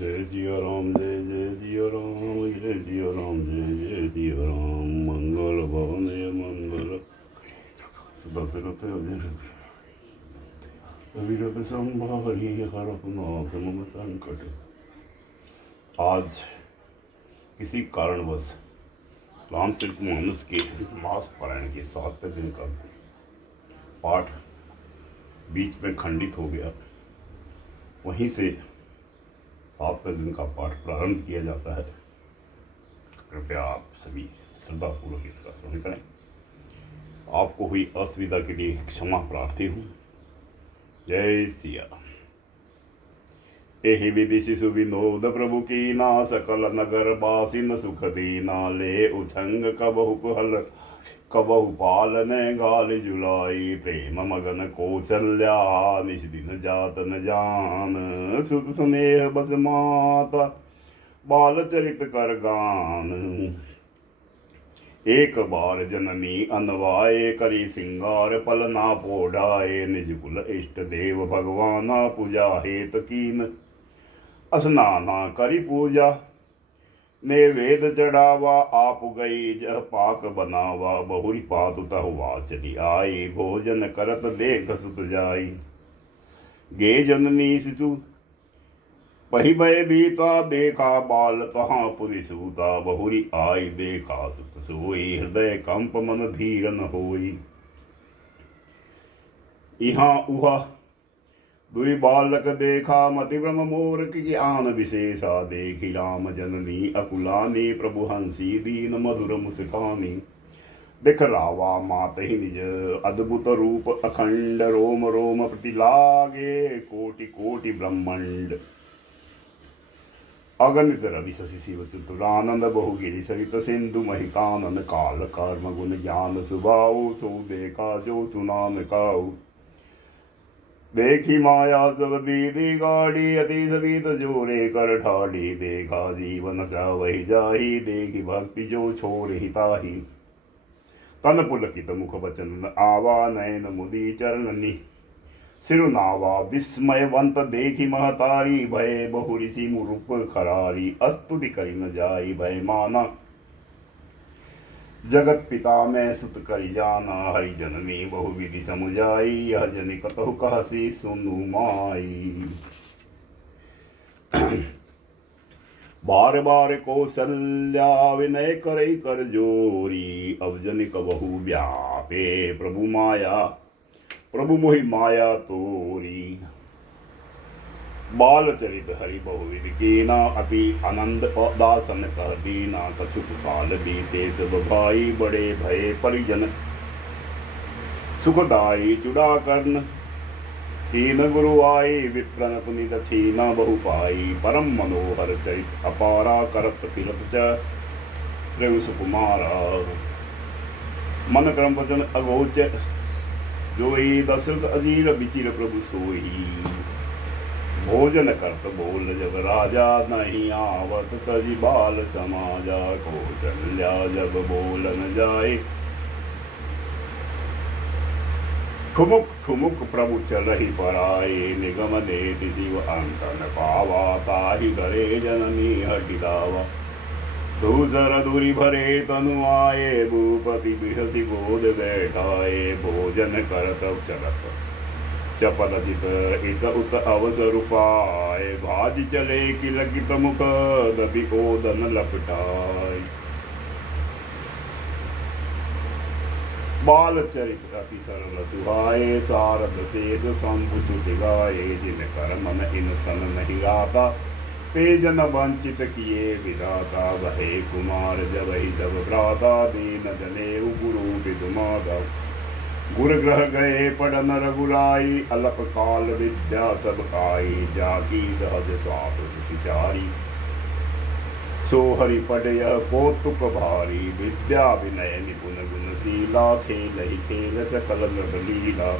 जय सिया राम, जय जय सिया राम, जय सिया राम, जय जय सिया राम। मंगल भवन मंगल दशरथ अविरत संभारी हरनाथ मम संकट। आज किसी कारणवश रामचरितमानस के मास पारायण के 7वें दिन का पाठ बीच में खंडित हो गया। वहीं से 7वें दिन का पाठ प्रारंभ किया जाता है। कृपया आप सभी श्रद्धापूर्वक इसका श्रवण करें। आपको हुई असुविधा के लिए क्षमा प्रार्थी हूँ। जय सिया। एहि विधि शिशु विनोद प्रभु की ना, सकल नगर बासिन सुख दीना। ले उछंग कबहु कुहल कबहु पालन गाल जुलाई। प्रेम मगन कौशल्या निज दिन जात न जान। सुत स्नेह बस माता बाल चरित कर गान। एक बार जननी अनवाए करी सिंगार। पल ना पोढ़ाए निज कुल इष्ट देव भगवाना। पूजा हेत कीन स्नाना करी पूजा। ने वेद चढ़ावा आप गई जह पाक बनावा। बहुरी पातु तहुआ चली आई। भोजन करत देख सुत जाई। गे जननी शिशु पही भय बीता। देखा बाल तहाँ पुरि सूता। बहुरी आई देखा सुत सोई। हृदय कंप मन धीर न होई। यहाँ उहा दुई बालक देखा। मति भ्रम मोर की आन विशेषा। देखी राम जननी अकुलानी। प्रभु हंसी दीन मधुर मुस्कानी। दिख रावा मात ही निज अद्भुत रूप अखंड। रोम रोम प्रति लागे कोटि कोटि ब्रह्मंड। अगणित रवि शशि शिव चतुरानंद। बहुगिरि सरित सिंधु महिकानंद। काल कर्म गुण ज्ञान सुभाऊ। सो देखा जो सुनान काऊ। देखी माया सब बीदी गाड़ी। अति सभी जोरे कर ठाड़ी। देखा जीवन सा वही जाही। देखी भक्ति जो छोड़ हिताही। तन पुलकित मुख बचन आवा। नयन मुदी चरणनी सिरुनावा। विस्मयवंत देखी महतारी। भय बहु ऋषि मुरूप खरारी। अस्तुति करी न जाई भय माना। जगत पिता मैं सुत करि जाना। हरि जननी बहु विधि समुझाई। यह जनि कतहु कहसी सुनु माई। बार बार कौशल्या विनय करई कर जोरी। अब जनि कबहु व्यापे प्रभु माया। प्रभु मोहि माया तोरी। बाल चरित हरि बहुविधि कीना। अति आनंद दासन कह दीना। कछुक काल बीते सब भाई। बड़े भय परिजन सुखदाई। जुड़ा कर्ण तीन गुरु आई। विप्रन पुनित छीना बहु पाई। परम मनोहर चरित अपारा। करत फिरत च प्रभु सुकुमारा। मन क्रम वचन अगोचर जोई। दशरथ अजीर विचिर प्रभु सोई। भोजन करत बोल जब राजा। नहीं आवत तजी बाल समाजा। कौशल्या जब बोल न जाए। ठुमुक ठुमुक प्रभु चलहि पराए। निगम देति शिव अंत न पावा। ताहि करे जननी हटि दावा। दूसर दूरी भरे तनु आए। भूपति बिहसी गोद बैठाए। भोजन करत चलत चपल चित इत उत अवसर पाए। भाज चले किलकित मुख दबि ओदन लपटाए। बाल चरित अति सरल सुहाए। सारद शेष शंभु सुति गाए। जिन कर मन इन सन नहीं आता। ते जन वंचित किए विधाता। वहे कुमार जबहि जब भ्राता। दीन जनेऊ गुरु विदुमाता। गुर ग्रह गए पढ़न रघुराई। अलप काल विद्या सब आई। जाकी सहज श्वास सुचारी। सो हरि पढ़य कौतुक भारी। विद्या विनय निपुण गुणशीला। खेल ही खेल सकल नृप लीला।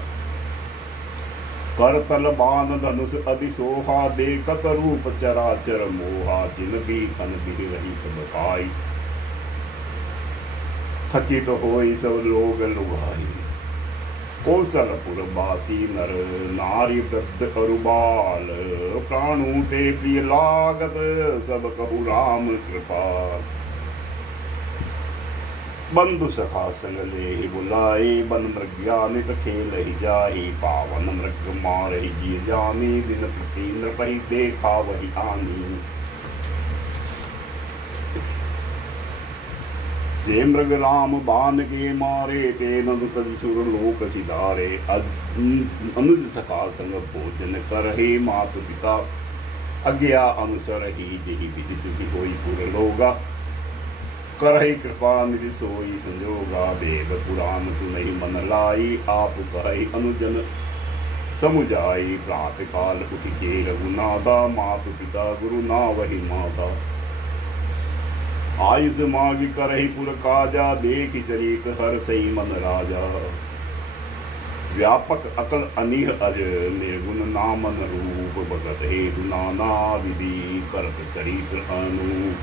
करतल बान धनुष अधि सोहा। देखत रूप चराचर मोहा। जिन बीखन बिहि रही सब पाई। थकित होई सब लोग लुभाई। कौशलपुरवासी नर नारी वृद्ध अरुबाल, प्राणु ते प्रिय लागत सब कहु राम कृपाल। बंधु सखा संग ले बुलाए, बन मृग्यानित खेल ही जाही, पावन मृग मार ही जी जानी, दिन प्रति नृपहि देखा वही आनी। जे मृग राम बान के मारे, ते नदुत सुर लोक सिधारे। अनुज सखा संग भोजन करहे, मातु पिता आज्ञा अनुसर ही, जेहि विधि सुखी होई पुर लोगा, करहि कृपा निधि सोई संजोगा। वेद पुराण सुनहि मन लाई, आप कहहि अनुजन समुझाई। प्रात काल उठि के रघुनाथा, मातु पिता गुरु ना वही माता। आयुष मागी करहि पुर काजा, देखि चरित हर सही मन राजा। व्यापक अकल अनिह अज, निर्गुण नामन रूप, भगत हेतु नाना विधि, करत चरित्र अनूप।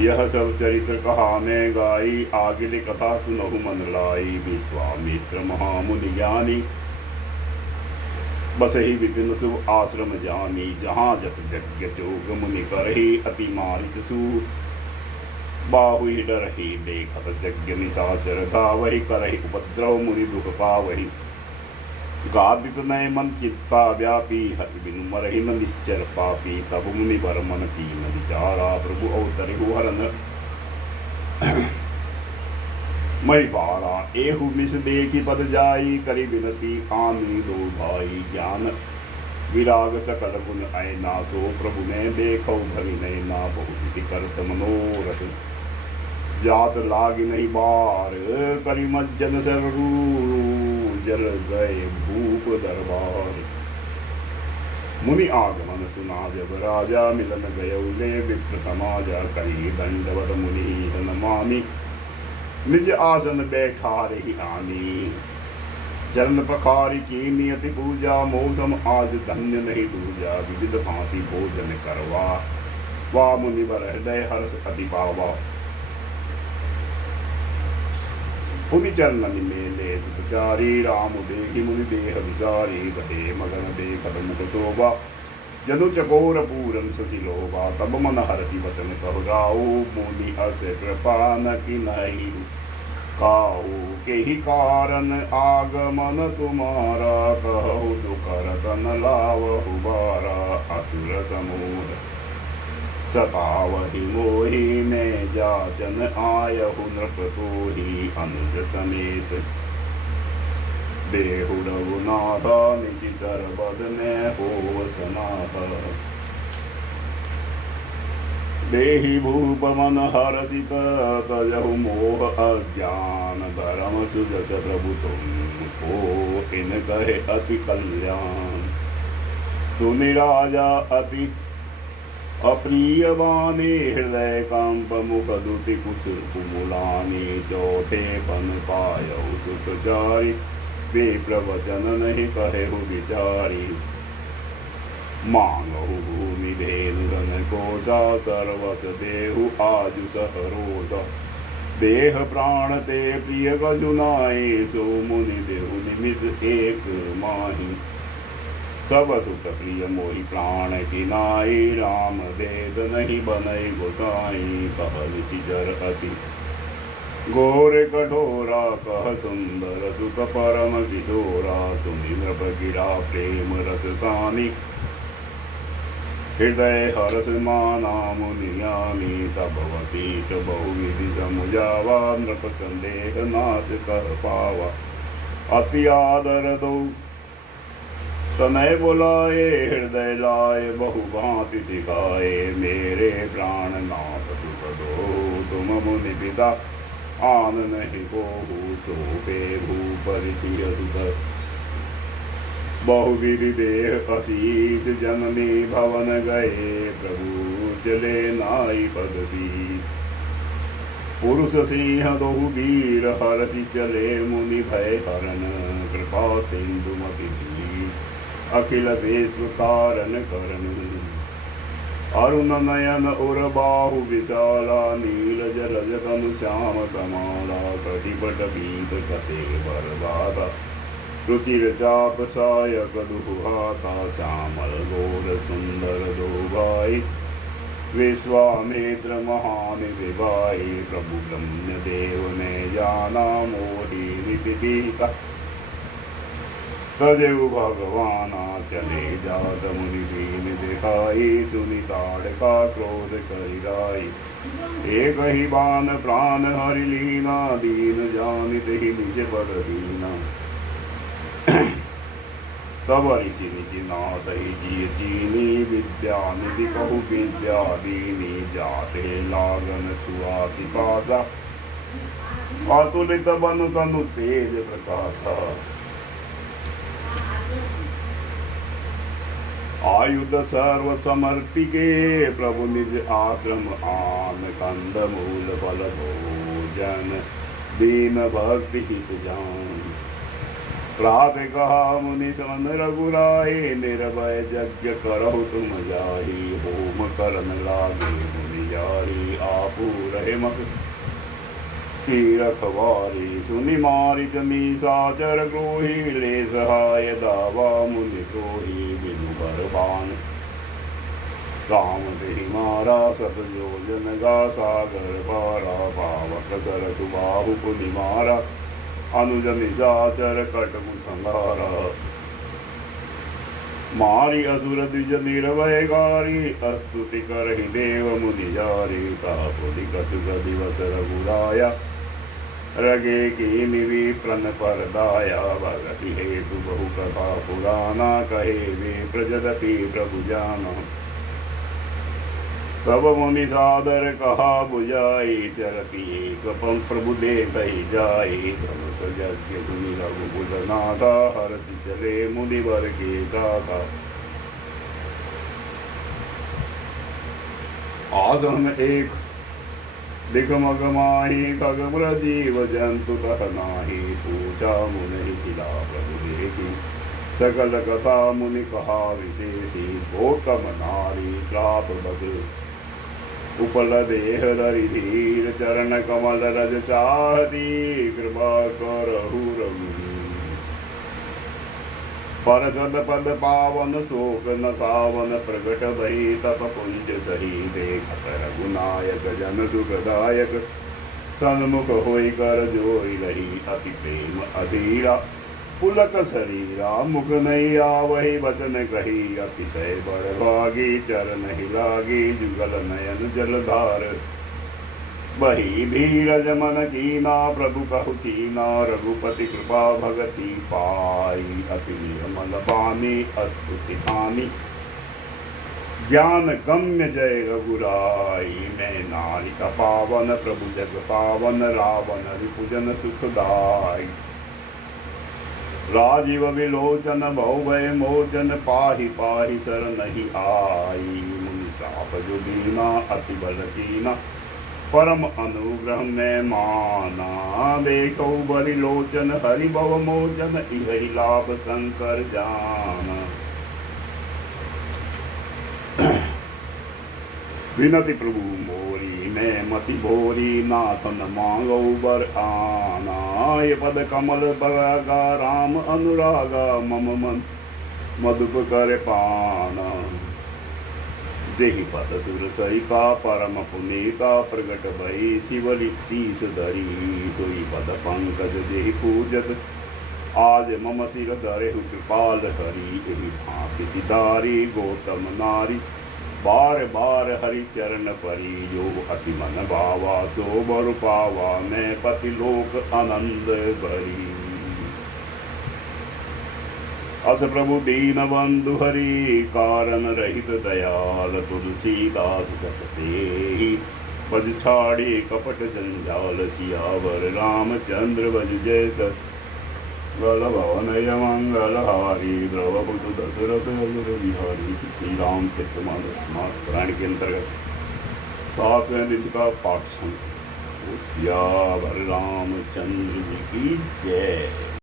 यह सब चरित्र कहा मैं गाई, आगे कथा सुनहु मन लाई। विश्वामित्र महामुनि ज्ञानी, बस ही विपिन शुभ आश्रम जानी। जहाँ जप यज्ञ जोग मुनि करहि, अति मारिच सूर, बाहु ही डर ही देखत यज्ञ निशाचर धावहि। करहि उपद्रव मुनि दुख पावहि, गादित नय मन चित्ता व्यापी, हरि बिनु मरहि न निश्चर पापी। तब मुनि वर मन कीन विचारा, प्रभु अवतरिहु हरन महिपारा। एहु मिस देखि पद जाई, करि विनती आनी दो भाई। ज्ञान विराग सकल गुण ऐना, सो प्रभु ने देखौ भरि नैना। बहुत करत मनोरथ, जात लागी नहीं बार, करि मज्जन सररू, जल गए भूप दरबार। मुनि आगमन सुना जब राजा, मिलन गयौले विप्र समाजा। करी दंडवत मुनि नमामि, निज आसन बैठा रही आनी। चरण पखारी की नियति पूजा, मौसम आज धन्य नहीं दूजा। विविध भांति भोजन करवा, वा मुनि वर हृदय हर्ष अति पावा। पुनि चरणन मेले सुतचारी, राम देहि मुनि देह विसारी। बहे मगन देखत मुख शोभा, जनु चकोर पूरन शशि लोभा। तब मन हरषि वचन कहु राऊ, मुनि अस कृपा न किन्है काहू। केहि कारण आगमन तुम्हारा, कहु सुकरत न लावहु बारा। असुर समूह सतावहि मोहि, मैं जाचन आयहु नृप तोहि। अनुज समेत देहु रघुनाथा, निशिचर बदने हो सनाथा। देहि भूप मन हरषित, तजहु मोह अज्ञान। धर्म सुजस प्रभु तुमको, इन कहे अति कल्याण। सुनि राजा अति अप्रिय बानी, हृदय कंप मुख दुति कुछ कुमुलानी। चौथे पन पायउ सुख जारी, वे प्रवचन नहीं कहेहु विचारी। मांगहु भूमि धेनु धन कोसा, सर्वस देहु आजु सहरोसा। देह प्राण ते प्रिय कजुनाई, सो मुनि देहु निमित एक माही। सब सुत प्रिय मोहि प्राण की नाई, राम वेद नहीं बनई गोसाई। कहल चिजर अति घोर कठोरा, कह सुंदर सुत परम किशोरा। सुनि नृप गिरा प्रेम रस सानी, हृदय हर्ष माना मुनियामी। तब वसीठ बहुविधि समुझावा, नृप संदेह नाश कर पावा। अति आदर दो तनय बुलाए, हृदय लाए बहु भांति सिखाए। मेरे प्राण नाथ सुख दो, तुम मुनि पिता आन नहीं कोहु। सोपे भूप ऋषि सुध, बहुविधि देह अशीष। जननी भवन गए, प्रभु चले नाई पद शीष। पुरुष सिंह दोहु वीर, हरषि चले मुनि भय हरन। कृपा सिंधु मति अखिल विश्व कारण करन। अरुण नयन उर बाहु विशाला, नील जलज तनु श्याम कमाला, कटिपट पीत कसे बरबादा, रुचिर चाप सायक दुहाता, श्यामल गोर सुंदर दो भाई, विश्वामित्र महानिधि भाई, प्रभु ब्रह्म देव ने जाना, मोहि विदिता, तदेव भगवाना चले जात, मुनि दीन दिखाई, सुनि ताड़का क्रोध करिराई, एक ही बान प्राण हरि लीना, दीन जानित ही निज बड़ दीना, तब ऋषि निज नाथ ही जिय चीनी, विद्या निधि कहु विद्या दीनी, जाते लागन छुआ पिपासा, अतुलित बनु तनु तेज प्रकाशा, आयुध सर्व समर्पिके, प्रभु निज आश्रम आन, कंद मूल फल भोजन, दीन भक्ति हित जान, प्रात कहा मुनि सन रघुराई, निर्भय यज्ञ करहु तुम जाहि, होम करन लागे मुनि जारी, आपू रहे मग की रखवारी, सुनि मारि जमी साचर ग्रोही, ले सहाय दावा मुनि द्रोही, बिनु बरबान काम देहि मारा, सत योजन गा सागर पारा, पावक सरसु बाहु पुनि मारा, अनुज निशाचर कटमु संहारा, मारी असुर द्विज निर्भयकारी, स्तुति करहि देव मुनि जारी, तापुनि कसुक दिवस रघुराया, रगे कीनि विप्रन परदाया, भगति हेतु बहु कथा पुराना, कहे वे प्रजदपि प्रभु जाना, तब मुनि सादर कहा बुझाई, चरती एक प्रभु देख ही जाई, धनुष यज्ञ सुनि रघुकुल नाथा, हरति चले मुनिवर के गाथा, आसन एक दिखमग माही, खगमृ जीव जंतु तह नाही, पूछा मुनि शिला प्रभु देखी, सकल कथा मुनि कहा विशेषी, गौतम नारी श्राप बस उपल देह धरि धीर, चरण कमल रज चाहती, कृपा करहु रघुवीर, परसद पद पावन शोक न सावन, प्रगट भई तप पुंज सही, देखत रघुनायक जन दुखदायक, सन्मुख होई कर जोई रही, अति प्रेम अधीरा, पुलक शरीरा, मुख नहीं आवहि वचन कही, अतिशय बड़ भागी, चरण ही लागी, जुगल नयन जलधार, बही धीरज मन कीना, प्रभु कहु चीना, रघुपति कृपा भगति पाई, अति निर्मल बानी स्तुति हानि, ज्ञान गम्य जय रघुराई, मैं नारिका पावन, प्रभु जग पावन, रावण रिपुजन सुखदाई, राजीव विलोचन भव भय मोचन, पाहि पाहि शरण ही आई, मुनि श्राप जो दीना, अति बल कीना, परम अनुग्रह में माना, देखो बरि लोचन हरि भव मोचन, इहि लाभ शंकर जाना, विनति प्रभु मोरी, मैं मति भोरी, नाथन मांगो बर आना, ये पद कमल बरागा, राम अनुरागा, मम मन मधुप कर पाना, जेहि पद सुर सरिका, परम पुनीता, प्रगट भई शिवलि शीस धरी, सोई पद पंकज जेहि पूजत, आज मम सिर धरेहु कृपाल हरि, एहि भांति सिधारी, गौतम नारी, बार बार हरि चरण परी, जो अति मन भावा, सो बर पावा, मैं पति लोक आनंद भरी, अस प्रभु दीन बंधु हरि, कारण रहित दयाल, तुलसीदास सतते, बज छाड़े कपट जंजाल, सियावर रामचंद्र बज जय सत, भवनय मंगलहारी, द्रवपुत्र दशरथ अजुर बिहारी, श्री रामचरितमानस पुराण के अंतर्गत 7वें दिन का पाठ सुन। सियावर रामचंद्र जी की जय।